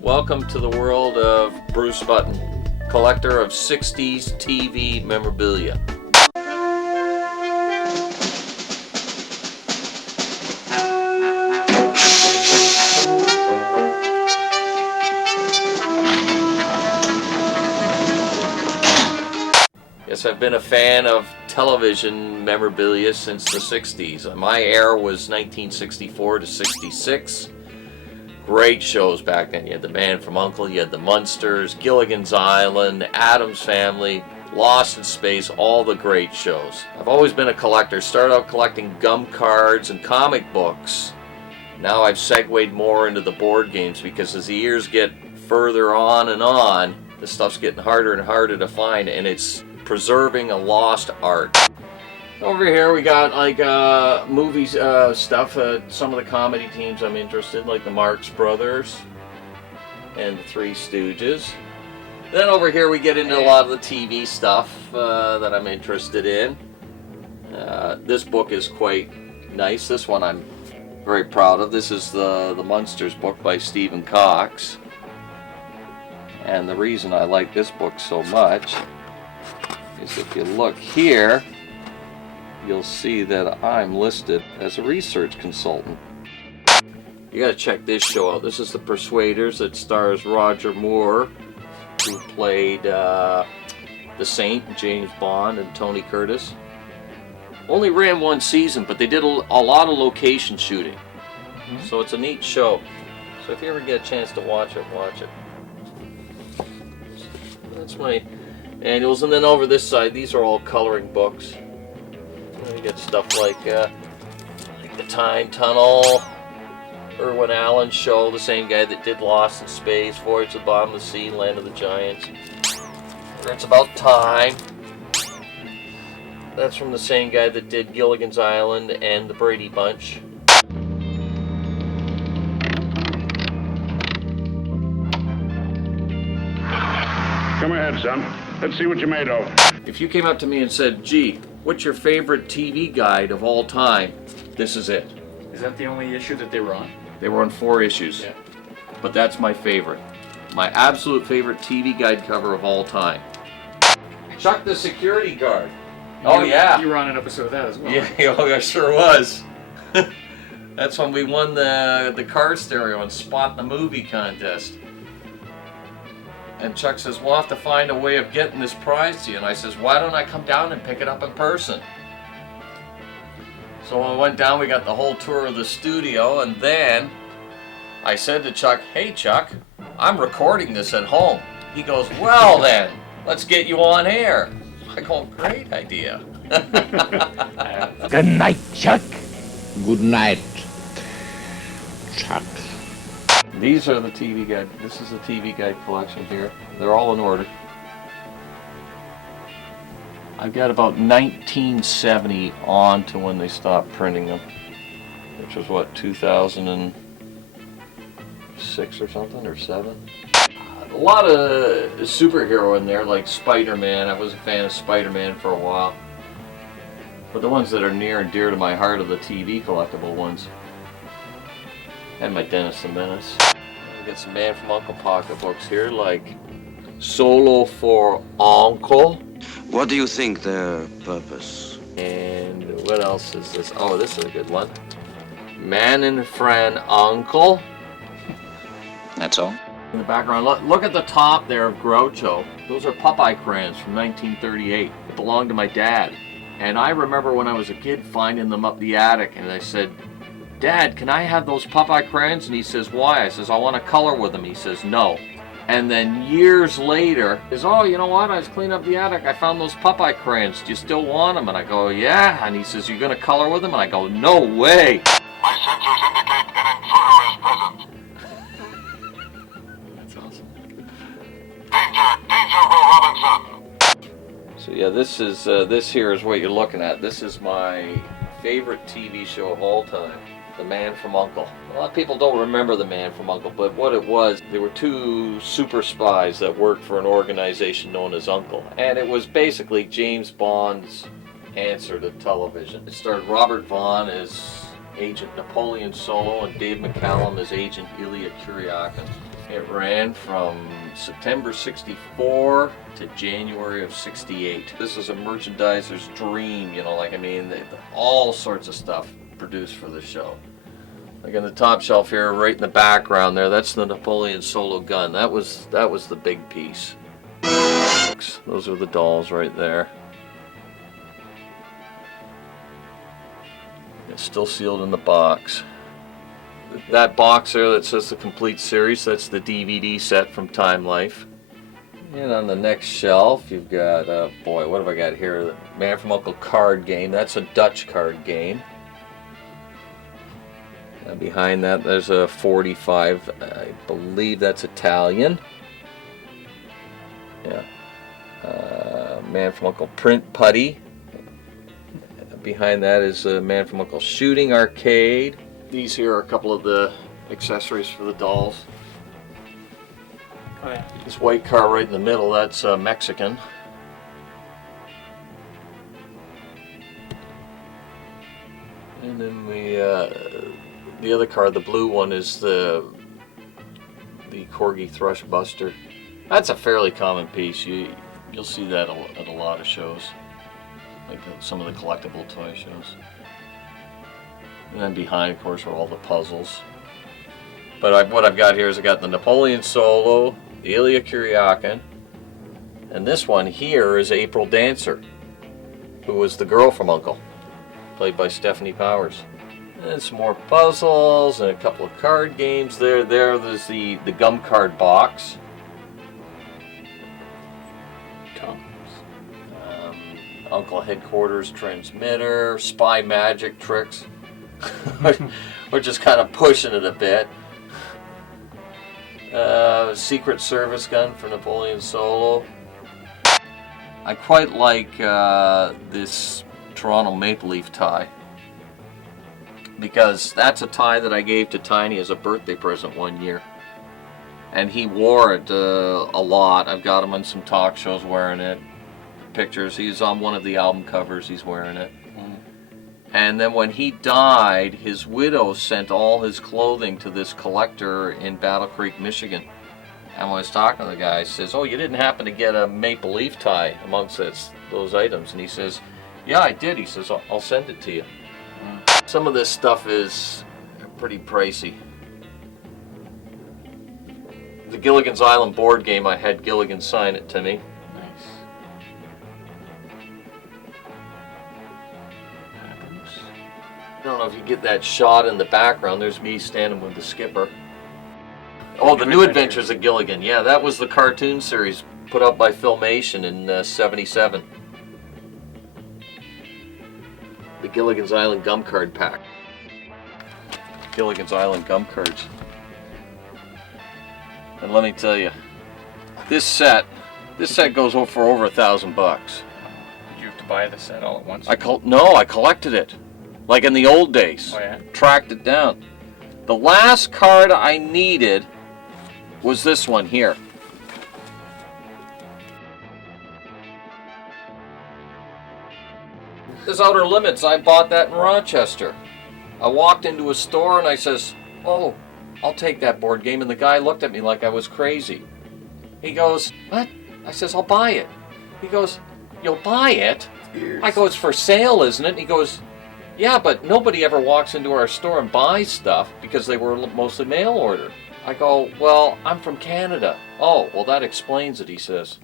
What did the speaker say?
Welcome to the world of Bruce Button, collector of 60s TV memorabilia. Yes, I've been a fan of television memorabilia since the 60s. My era was 1964 to 66. Great shows back then. You had The Man from U.N.C.L.E., you had The Munsters, Gilligan's Island, Addams Family, Lost in Space, all the great shows. I've always been a collector. Started out collecting gum cards and comic books. Now I've segued more into the board games because as the years get further on, the stuff's getting harder and harder to find, and it's preserving a lost art. Over here we got like movies stuff, some of the comedy teams I'm interested in, like the Marx Brothers and the Three Stooges. Then over here we get into a lot of the TV stuff that I'm interested in. This book is quite nice. This one I'm very proud of. This is the Munsters book by Stephen Cox. And the reason I like this book so much is if you look here, you'll see that I'm listed as a research consultant. You gotta check this show out. This is The Persuaders that stars Roger Moore, who played the Saint, James Bond, and Tony Curtis. Only ran one season, but they did a lot of location shooting. Mm-hmm. So it's a neat show. So if you ever get a chance to watch it, watch it. That's my annuals. And then over this side, these are all coloring books. You get stuff like The Time Tunnel, Irwin Allen show, the same guy that did Lost in Space, Voyage to the Bottom of the Sea, Land of the Giants. Or It's About Time. That's from the same guy that did Gilligan's Island and The Brady Bunch. Come ahead, son. Let's see what you're made of. If you came up to me and said, gee, what's your favorite TV guide of all time? This is it. Is that the only issue that they were on? They were on 4 issues. Yeah. But that's my favorite. My absolute favorite TV guide cover of all time. Chuck the Security Guard. Oh, yeah. You were on an episode of that as well. Yeah, oh, I sure was. That's when we won the car stereo and Spot the Movie contest. And Chuck says, we'll have to find a way of getting this prize to you. And I says, why don't I come down and pick it up in person? So when I went down, we got the whole tour of the studio. And then I said to Chuck, hey, Chuck, I'm recording this at home. He goes, well, then, let's get you on air. I go, great idea. Good night, Chuck. Good night, Chuck. These are the TV guide. This is the TV guide collection here. They're all in order. I've got about 1970 on to when they stopped printing them, which was what, 2006 or something, or 7? A lot of superhero in there, like Spider-Man. I was a fan of Spider-Man for a while. But the ones that are near and dear to my heart are the TV collectible ones. And my Dennis the Menace. We got some Man from U.N.C.L.E. pocketbooks here, like Solo for Uncle. What do you think their purpose? And what else is this? Oh, this is a good one. Man and Friend Uncle. That's all? In the background, look at the top there of Groucho. Those are Popeye crayons from 1938. They belonged to my dad. And I remember when I was a kid finding them up the attic, and I said, Dad, can I have those Popeye crayons? And he says, why? I says, I want to color with them. He says, no. And then years later, he says, oh, you know what? I was cleaning up the attic. I found those Popeye crayons. Do you still want them? And I go, yeah. And he says, you're going to color with them? And I go, no way. My sensors indicate an intruder is present. That's awesome. Danger, Will Robinson. So yeah, this here is what you're looking at. This is my favorite TV show of all time. The Man from U.N.C.L.E. A lot of people don't remember The Man from U.N.C.L.E., but what it was, there were two super spies that worked for an organization known as U.N.C.L.E., and it was basically James Bond's answer to television. It starred Robert Vaughn as Agent Napoleon Solo and Dave McCallum as Agent Ilya Kuryakin. It ran from September 64 to January of 68. This is a merchandiser's dream, you know, like, I mean, all sorts of stuff produced for the show. Like in the top shelf here, right in the background there, that's the Napoleon Solo gun. That was the big piece. Those are the dolls right there. It's still sealed in the box. That box there that says the complete series, that's the DVD set from Time Life. And on the next shelf, you've got, boy, what have I got here? The Man from U.N.C.L.E. card game. That's a Dutch card game. And behind that, there's a 45. I believe that's Italian. Yeah. Man from U.N.C.L.E. print putty. Behind that is a Man from U.N.C.L.E. shooting arcade. These here are a couple of the accessories for the dolls. Oh, yeah. This white car right in the middle, that's Mexican. And then the other car, the blue one, is the Corgi Thrush Buster. That's a fairly common piece. You'll see that at a lot of shows, like some of the collectible toy shows. And then behind, of course, are all the puzzles. But what I've got here is I got the Napoleon Solo, the Ilya Kuryakin, and this one here is April Dancer, who was the girl from U.N.C.L.E., played by Stephanie Powers. And some more puzzles and a couple of card games there. There's the gum card box. U.N.C.L.E. headquarters transmitter, spy magic tricks. We're just kind of pushing it a bit. Secret Service gun for Napoleon Solo. I quite like this Toronto Maple Leaf tie, because that's a tie that I gave to Tiny as a birthday present one year, and he wore it a lot. I've got him on some talk shows wearing it, pictures. He's on one of the album covers, he's wearing it. And then when he died, his widow sent all his clothing to this collector in Battle Creek, Michigan. And when I was talking to the guy, he says, "Oh, you didn't happen to get a maple leaf tie amongst those items?" And he says, "Yeah, I did." He says, "I'll send it to you." Some of this stuff is pretty pricey. The Gilligan's Island board game, I had Gilligan sign it to me. I don't know if you get that shot in the background. There's me standing with the skipper. Oh, the New Adventures of Gilligan. Yeah, that was the cartoon series put up by Filmation in '77. The Gilligan's Island gum card pack. Gilligan's Island gum cards. And let me tell you, this set goes for over $1,000 bucks. Did you have to buy the set all at once? No, I collected it. Like in the old days. Oh, yeah? Tracked it down. The last card I needed was this one here. This Outer Limits, I bought that in Rochester. I walked into a store and I says, "Oh, I'll take that board game." And the guy looked at me like I was crazy. He goes, "What?" I says, "I'll buy it." He goes, "You'll buy it?" I go, "It's for sale, isn't it?" And he goes, "Yeah, but nobody ever walks into our store and buys stuff because they were mostly mail order." I go, "Well, I'm from Canada." "Oh, well, that explains it," he says.